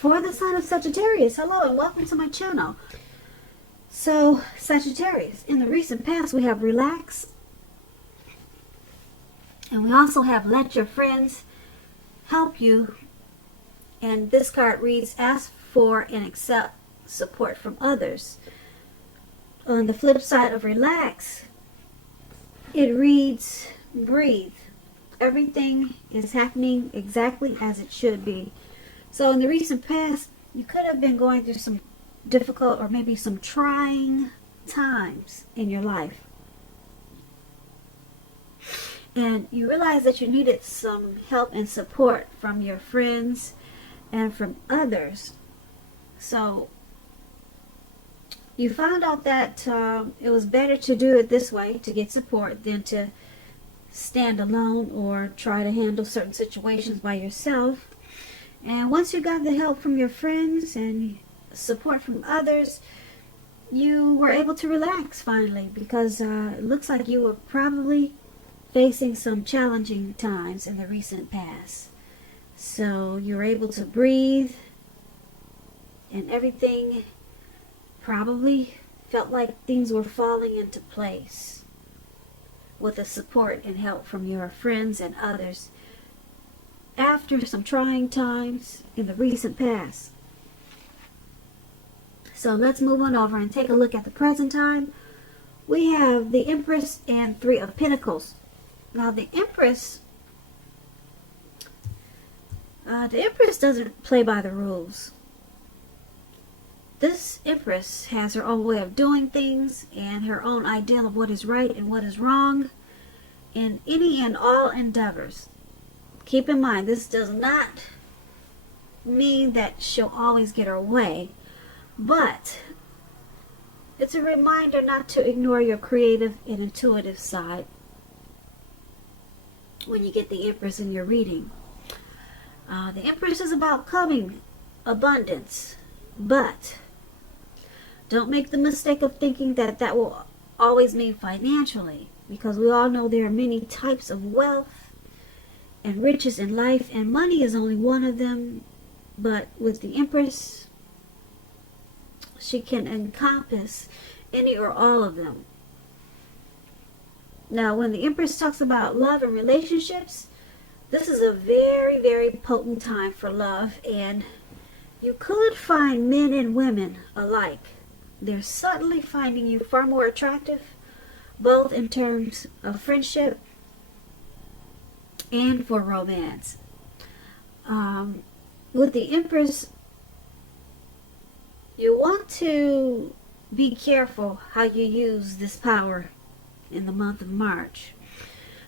for the sign of Sagittarius. Hello and welcome to my channel. So, Sagittarius, in the recent past we have relax, and we also have let your friends help you, and this card reads ask for and accept support from others. On the flip side of relax, it reads breathe. Everything is happening exactly as it should be. So in the recent past, you could have been going through some difficult or maybe some trying times in your life. And you realized that you needed some help and support from your friends and from others. So you found out that it was better to do it this way to get support than to stand alone or try to handle certain situations by yourself. And once you got the help from your friends and support from others, you were able to relax finally, because it looks like you were probably facing some challenging times in the recent past. So you were able to breathe, and everything probably felt like things were falling into place with the support and help from your friends and others after some trying times in the recent past. So let's move on over and take a look at the present time. We have the Empress and Three of Pentacles. Now the Empress doesn't play by the rules. This Empress has her own way of doing things and her own ideal of what is right and what is wrong in any and all endeavors. Keep in mind, this does not mean that she'll always get her way, but it's a reminder not to ignore your creative and intuitive side when you get the Empress in your reading. The Empress is about coming abundance, but don't make the mistake of thinking that that will always mean financially, because we all know there are many types of wealth and riches in life, and money is only one of them. But with the Empress, she can encompass any or all of them. Now, when the Empress talks about love and relationships, this is a very, very potent time for love, and you could find men and women alike. They're suddenly finding you far more attractive, both in terms of friendship and for romance. With the Empress, you want to be careful how you use this power in the month of March.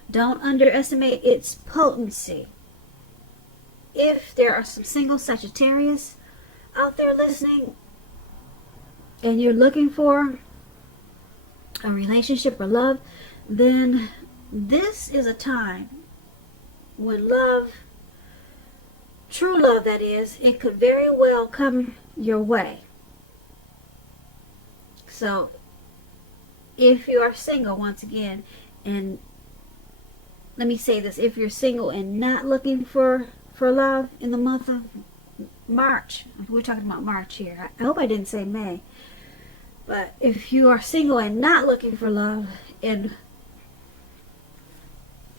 Don't underestimate its potency. If there are some single Sagittarius out there listening and you're looking for a relationship or love, then this is a time when love, true love that is, it could very well come your way. So if you are single, once again, and let me say this, if you're single and not looking for love in the month of March, we're talking about March here, I hope I didn't say May, but if you are single and not looking for love in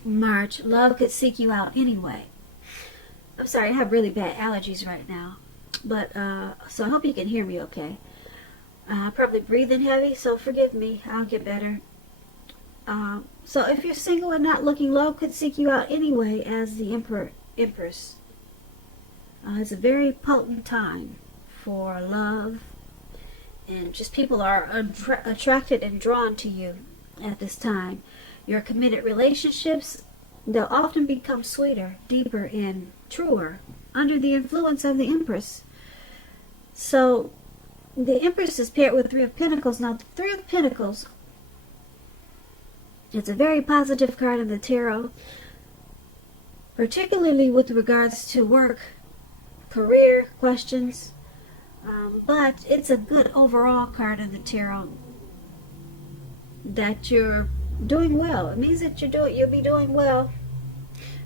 March, love could seek you out anyway. I'm sorry, I have really bad allergies right now, but so I hope you can hear me okay. Probably breathing heavy, so forgive me, I'll get better. So if you're single and not looking, love could seek you out anyway as the Empress. It's a very potent time for love, and just people are attracted and drawn to you at this time. Your committed relationships, they'll often become sweeter, deeper, and truer under the influence of the Empress. So the Empress is paired with Three of Pentacles. Now, the Three of Pentacles, it's a very positive card in the tarot, particularly with regards to work, career questions, but it's a good overall card in the tarot that you're doing well. It means that you'll be doing well.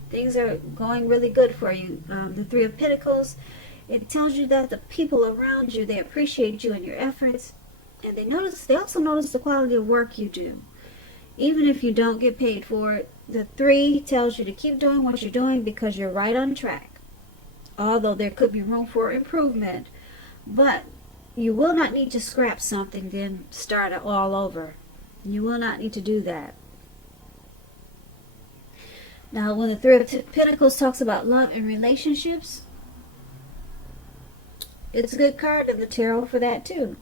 Things are going really good for you. The Three of Pentacles It tells you that the people around you, they appreciate you and your efforts, and they also notice the quality of work you do. Even if you don't get paid for it, the 3 tells you to keep doing what you're doing because you're right on track. Although there could be room for improvement, but you will not need to scrap something then start it all over. You will not need to do that. Now, when the 3 of Pentacles talks about love and relationships, it's a good card in the tarot for that too.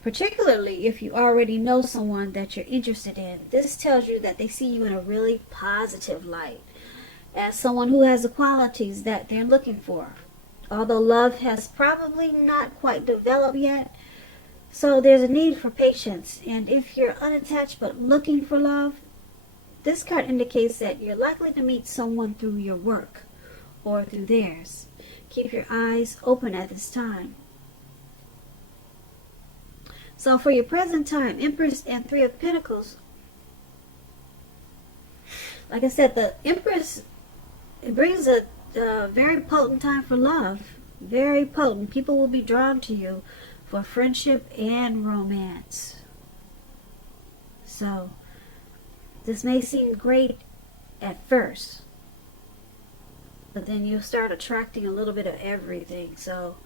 Particularly if you already know someone that you're interested in. This tells you that they see you in a really positive light, as someone who has the qualities that they're looking for. Although love has probably not quite developed yet, so there's a need for patience. And if you're unattached but looking for love, this card indicates that you're likely to meet someone through your work or through theirs. Keep your eyes open at this time. So for your present time, Empress and 3 of Pentacles, like I said, the Empress, it brings a very potent time for love. Very potent. People will be drawn to you for friendship and romance. So this may seem great at first, but then you'll start attracting a little bit of everything. So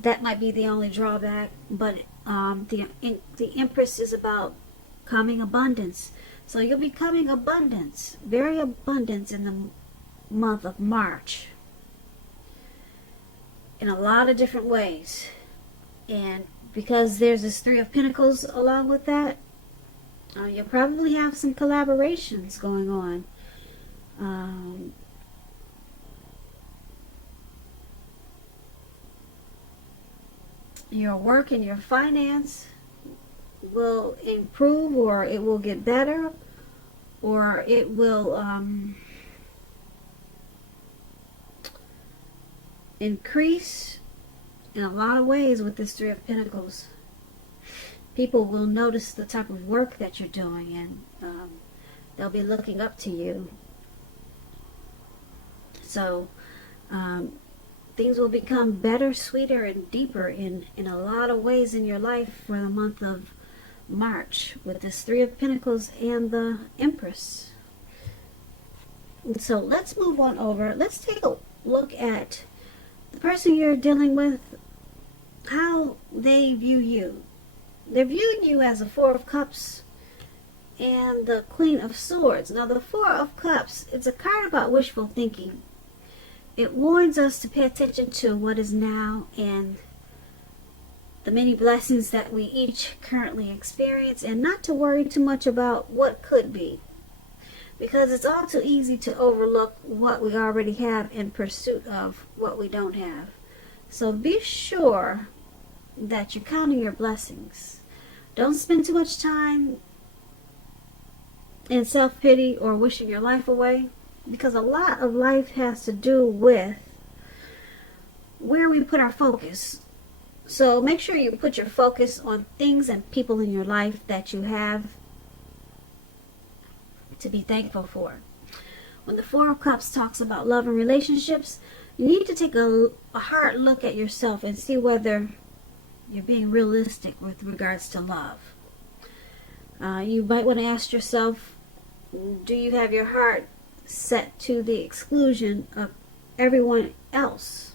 that might be the only drawback. But the Empress is about coming abundance. So you'll be coming abundance, very abundance in the month of March, in a lot of different ways. And because there's this 3 of Pentacles along with that, you'll probably have some collaborations going on. Your work and your finance will improve, or it will get better, or it will increase in a lot of ways with this 3 of Pentacles. People will notice the type of work that you're doing, and they'll be looking up to you. So things will become better, sweeter, and deeper in a lot of ways in your life for the month of March with this 3 of Pentacles and the Empress. So let's move on over. Let's take a look at the person you're dealing with, how they view you. They're viewing you as a 4 of Cups and the Queen of Swords. Now the 4 of Cups, it's a card about wishful thinking. It warns us to pay attention to what is now and the many blessings that we each currently experience, and not to worry too much about what could be, because it's all too easy to overlook what we already have in pursuit of what we don't have. So be sure that you're counting your blessings. Don't spend too much time in self-pity or wishing your life away, because a lot of life has to do with where we put our focus. So make sure you put your focus on things and people in your life that you have to be thankful for. When the 4 of Cups talks about love and relationships, you need to take a hard look at yourself and see whether you're being realistic with regards to love. You might want to ask yourself, do you have your heart set to the exclusion of everyone else?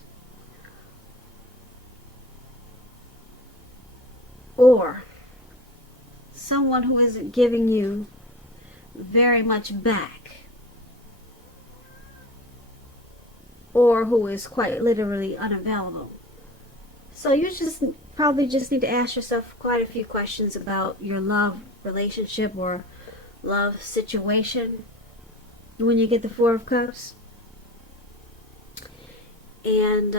Or someone who isn't giving you very much back, or who is quite literally unavailable. So you probably just need to ask yourself quite a few questions about your love relationship or love situation when you get the 4 of Cups. And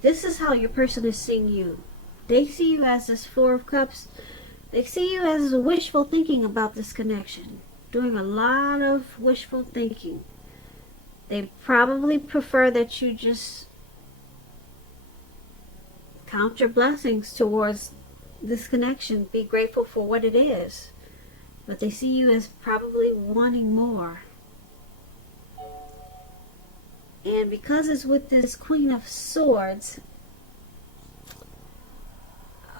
this is how your person is seeing you. They see you as this 4 of Cups. They see you as wishful thinking about this connection, doing a lot of wishful thinking. They probably prefer that you just count your blessings towards this connection, be grateful for what it is. But they see you as probably wanting more. And because it's with this Queen of Swords,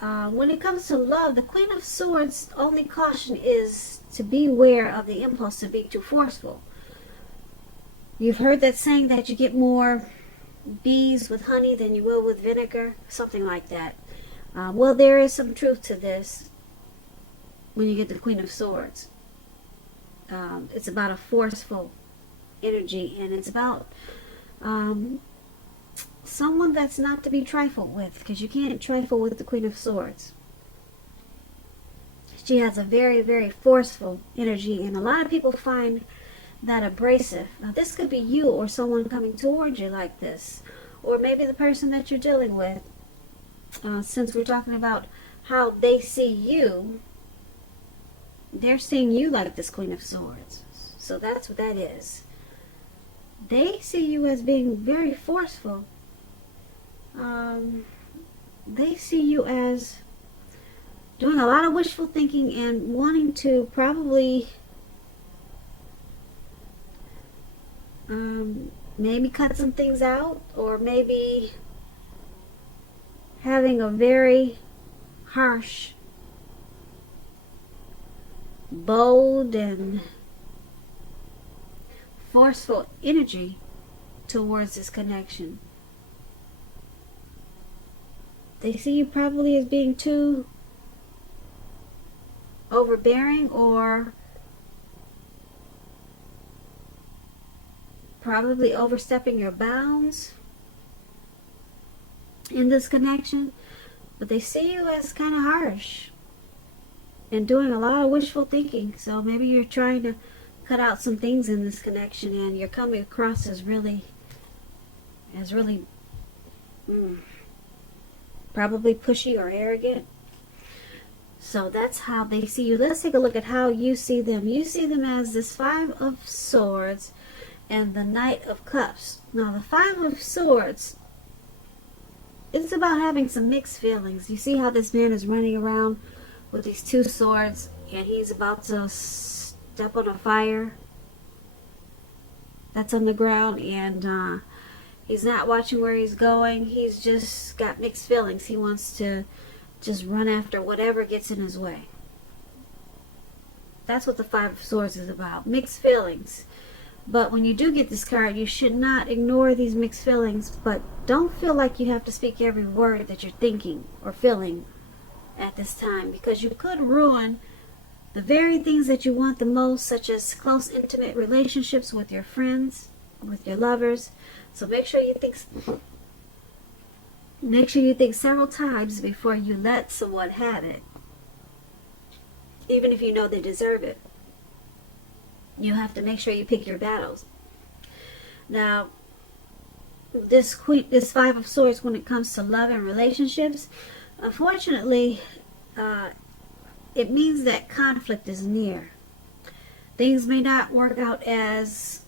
when it comes to love, the Queen of Swords' only caution is to beware of the impulse to be too forceful. You've heard that saying that you get more bees with honey than you will with vinegar, something like that. Well, there is some truth to this when you get the Queen of Swords. It's about a forceful energy, and it's about someone that's not to be trifled with, because you can't trifle with the Queen of Swords. She has a very, very forceful energy, and a lot of people find that abrasive. Now, this could be you or someone coming towards you like this, or maybe the person that you're dealing with. Since we're talking about how they see you, they're seeing you like this Queen of Swords. So that's what that is. They see you as being very forceful. They see you as doing a lot of wishful thinking and wanting to probably maybe cut some things out, or maybe having a very harsh, bold, and forceful energy towards this connection. They see you probably as being too overbearing, or probably overstepping your bounds in this connection. But they see you as kind of harsh and doing a lot of wishful thinking. So maybe you're trying to cut out some things in this connection, and you're coming across as really probably pushy or arrogant. So that's how they see you. Let's take a look at how you see them. You see them as this Five of Swords and the Knight of Cups. Now, the Five of Swords, it's about having some mixed feelings. You see how this man is running around with these two swords, and he's about to step on a fire that's on the ground, and he's not watching where he's going. He's just got mixed feelings. He wants to just run after whatever gets in his way. That's what the Five of Swords is about, mixed feelings. But when you do get this card, you should not ignore these mixed feelings, but don't feel like you have to speak every word that you're thinking or feeling at this time, because you could ruin the very things that you want the most, such as close, intimate relationships with your friends, with your lovers. So make sure you think several times before you let someone have it, even if you know they deserve it. You have to make sure you pick your battles. Now, this Five of Swords, when it comes to love and relationships, unfortunately, it means that conflict is near. Things may not work out as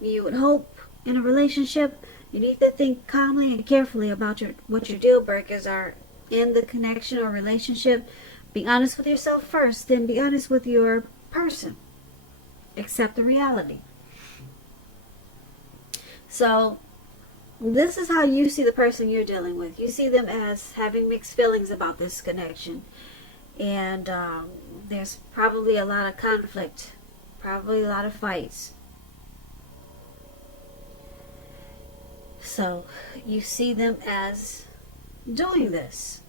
you would hope in a relationship. You need to think calmly and carefully about what your deal breakers are in the connection or relationship. Be honest with yourself first, then be honest with your person. Accept the reality. So this is how you see the person you're dealing with. You see them as having mixed feelings about this connection, and there's probably a lot of conflict, probably a lot of fights. So you see them as doing this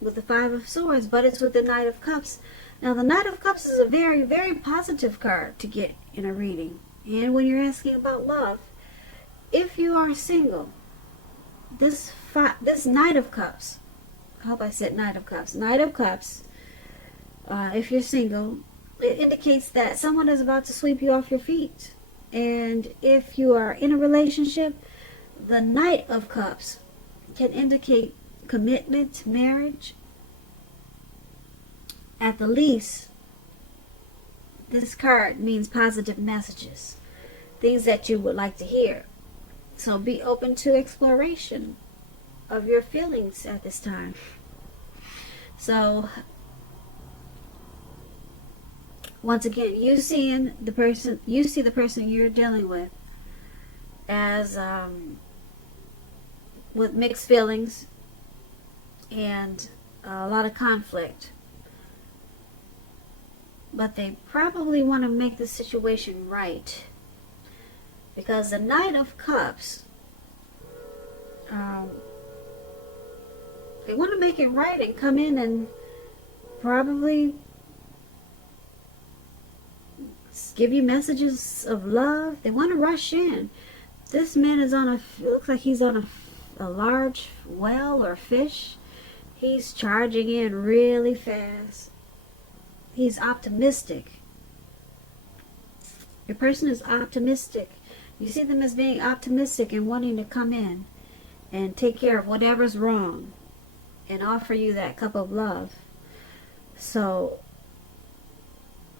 with the Five of Swords, but it's with the Knight of Cups. Now, the Knight of Cups is a very, very positive card to get in a reading. And when you're asking about love, if you are single, this Knight of Cups, I hope I said Knight of Cups. Knight of Cups, if you're single, it indicates that someone is about to sweep you off your feet. And if you are in a relationship, the Knight of Cups can indicate commitment, marriage. At the least, this card means positive messages, things that you would like to hear. So be open to exploration of your feelings at this time. So once again, you see the person you're dealing with as with mixed feelings and a lot of conflict. But they probably want to make the situation right, because the Knight of Cups, they want to make it right and come in and probably give you messages of love. They want to rush in. This man is on it looks like he's on a large whale or fish. He's charging in really fast. He's optimistic. Your person is optimistic. You see them as being optimistic and wanting to come in and take care of whatever's wrong and offer you that cup of love. So,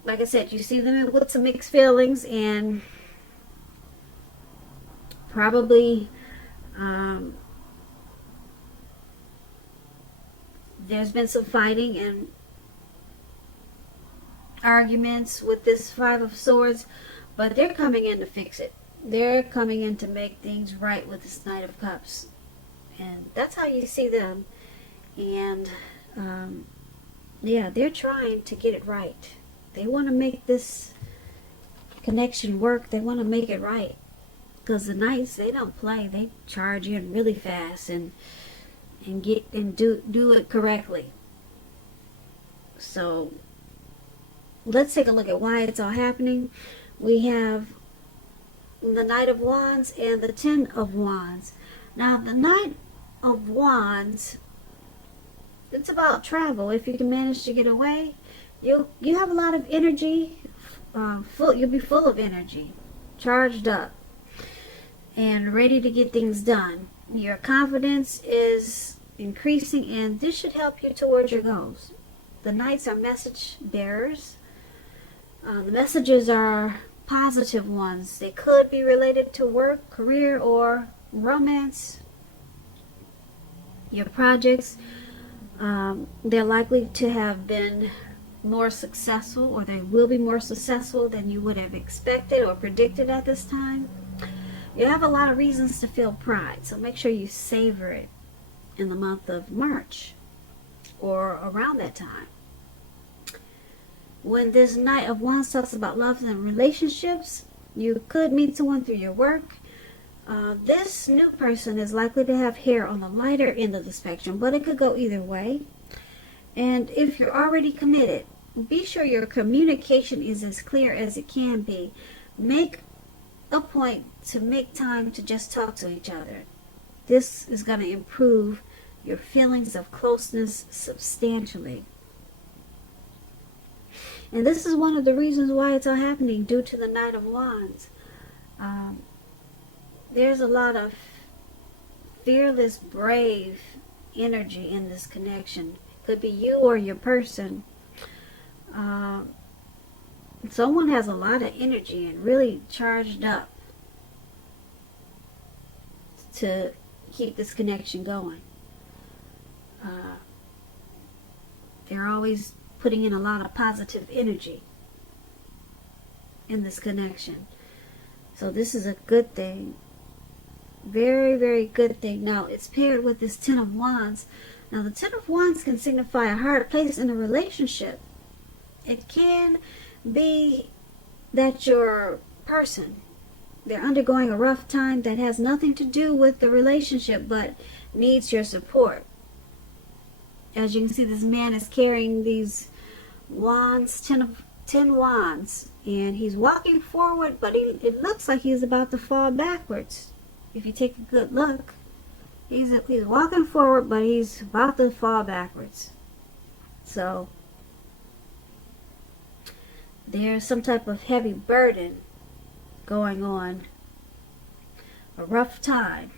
like I said, you see them with some mixed feelings, and probably there's been some fighting and arguments with this Five of Swords, but they're coming in to fix it. They're coming in to make things right with this Knight of Cups. And that's how you see them. And yeah, they're trying to get it right. They want to make this connection work. They want to make it right. Because the Knights, they don't play. They charge in really fast and do it correctly. So let's take a look at why it's all happening. We have the Knight of Wands and the Ten of Wands. Now, the Knight of Wands, it's about travel. If you can manage to get away, you have a lot of energy. You'll be full of energy, charged up, and ready to get things done. Your confidence is increasing, and this should help you towards your goals. The Knights are message bearers. The messages are positive ones. They could be related to work, career, or romance. Your projects, they're likely to have been more successful, or they will be more successful than you would have expected or predicted at this time. You have a lot of reasons to feel pride, so make sure you savor it in the month of March or around that time. When this Knight of Wands talks about love and relationships, you could meet someone through your work. This new person is likely to have hair on the lighter end of the spectrum, but it could go either way. And if you're already committed, be sure your communication is as clear as it can be. Make a point to make time to just talk to each other. This is going to improve your feelings of closeness substantially. And this is one of the reasons why it's all happening, due to the Knight of Wands. There's a lot of fearless, brave energy in this connection. Could be you or your person. Someone has a lot of energy and really charged up to keep this connection going. They're always putting in a lot of positive energy in this connection. So this is a good thing. Very, very good thing. Now, it's paired with this Ten of Wands. Now, the Ten of Wands can signify a hard place in a relationship. It can be that your person, they're undergoing a rough time that has nothing to do with the relationship, but needs your support. As you can see, this man is carrying these wands, 10 wands, and he's walking forward, but it looks like he's about to fall backwards. If you take a good look, he's walking forward, but he's about to fall backwards. So there's some type of heavy burden going on, a rough time.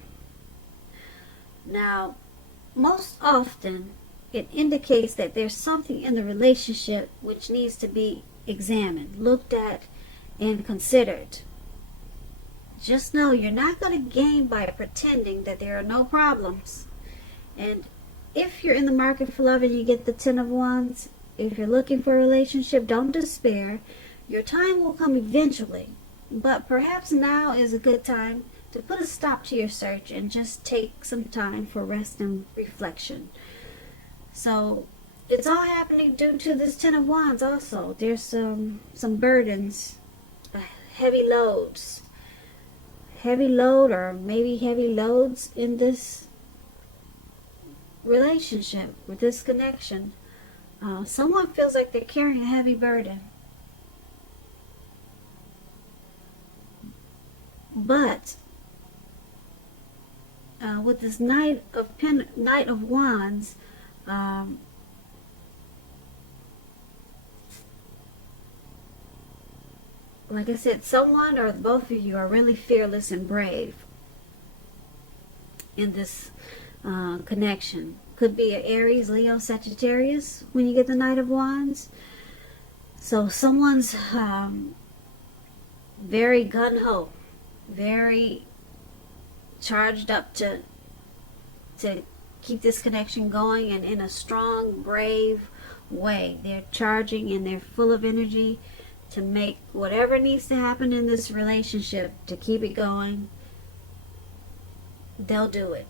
Now, most often it indicates that there's something in the relationship which needs to be examined, looked at, and considered. Just know you're not going to gain by pretending that there are no problems. And if you're in the market for love and you get the Ten of Wands, if you're looking for a relationship, don't despair. Your time will come eventually. But perhaps now is a good time to put a stop to your search and just take some time for rest and reflection. So it's all happening due to this Ten of Wands also. There's some burdens, heavy loads. Heavy load or maybe heavy loads in this relationship, with this connection. Someone feels like they're carrying a heavy burden. But with this Knight of Wands, like I said, someone or both of you are really fearless and brave in this connection. Could be an Aries, Leo, Sagittarius when you get the Knight of Wands. So someone's very gung-ho, very charged up to keep this connection going, and in a strong, brave way. They're charging and they're full of energy to make whatever needs to happen in this relationship to keep it going. They'll do it,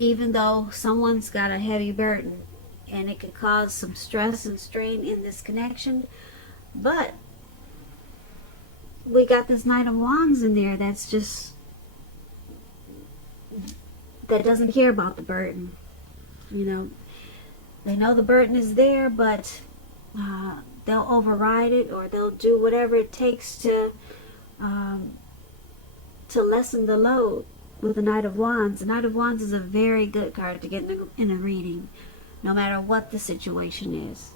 even though someone's got a heavy burden and it could cause some stress and strain in this connection. But we got this Knight of Wands in there that doesn't care about the burden. You know, they know the burden is there, but they'll override it, or they'll do whatever it takes to lessen the load with the Knight of Wands. The Knight of Wands is a very good card to get in a reading, no matter what the situation is.